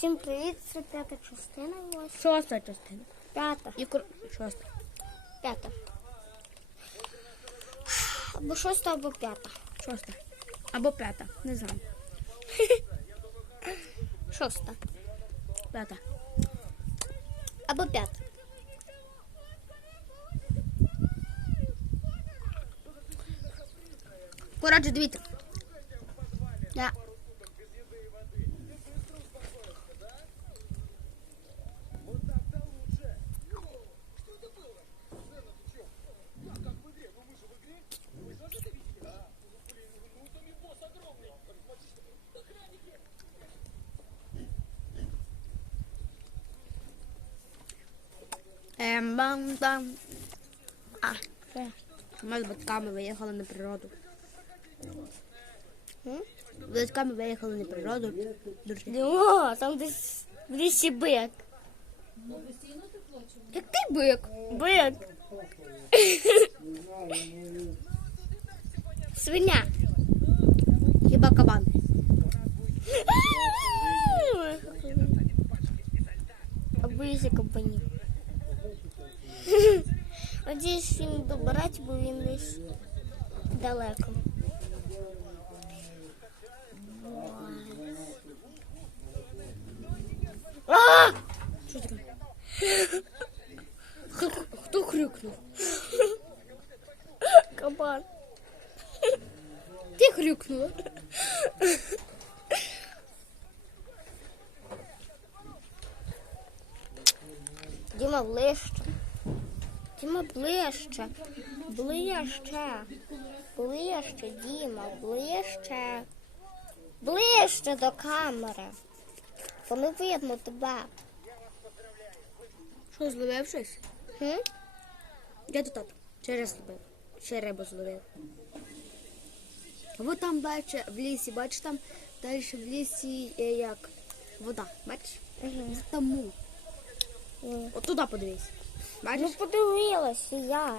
Всім привіт, це п'ята частина. Ось. Шоста частина. П'ята. І кор... шоста. П'ята. Або шоста, або п'ята. Шоста. Або п'ята. Не знаю. Шоста. П'ята. Або п'ята. Коротше, дивіться. Ем, бам, там. А, це. Ми з батьками виїхали на природу. М? З батьками виїхали на природу. Дуже. О, там десь в лісі бик. Бик? Бик. Свиня. Хіба кабан? Або лісі компанії. Надіюсь, він добирать, бо він десь далеко. А! Що таке? Хто, хто хрюкнув? Кабан. Ти хрюкнула. Діма ближче. Діма ближче. Ближче. Ближче, Діма, ближче. Ближче до камери. Бо не видно тебе. Що, зловив щось? Хм? Я тут. Через зловив. Ще рибу зловив. Вот там далі в лісі, бачиш там далі в лісі є як вода, бачиш? Угу. Тому. От туди подивись. Ну Бачиш? подивилася я.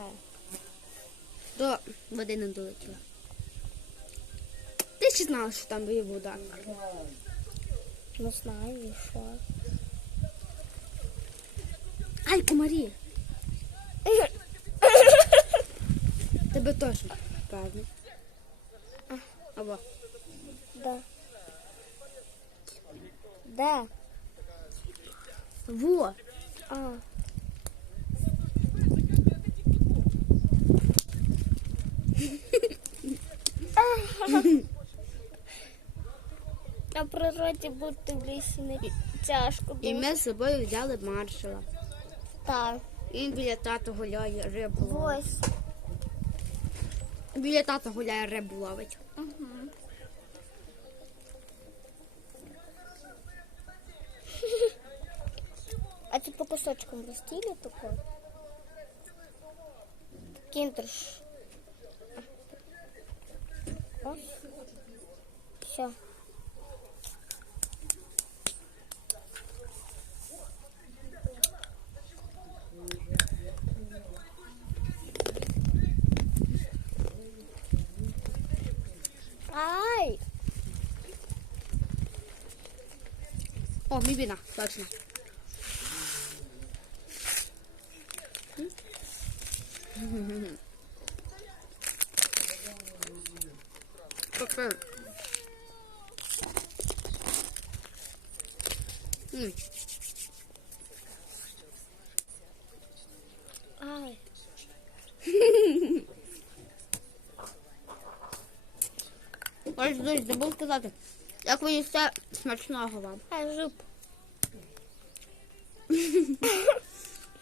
До води не долетіла. Ти ще знала, що там є вода. Не знаю, і що. Ай, комарі. Тебе теж, певно. Або. Да. Де? Во. А. На природі бути в лісі не тяжко. І ми з собою взяли маршала. Так. Він біля тата гуляє рибу. ловить. Ось. Біля тата гуляє рибу ловить. А ти по кусочкам розстілі тако? Кінтерш. Ось. Все. Ай! О, мівіна, точно. Таке. М, Ай! Ось десь забув сказати. Як ви їсте смачного вам. Ай, жуп.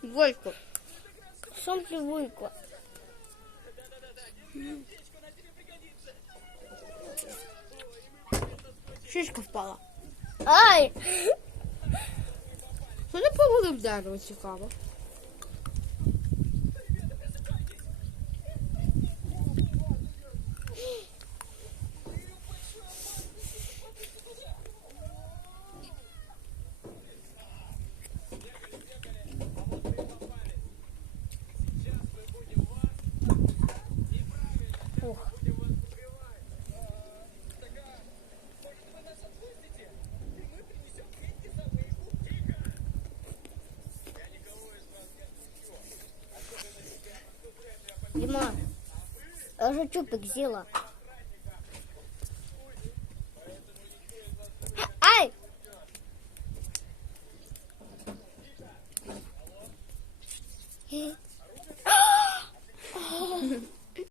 Вольку. Сам привыкла. Шишка впала. Ай! Що не повалив дерево цікаво? Ух. Діма, я же чупик з'їла.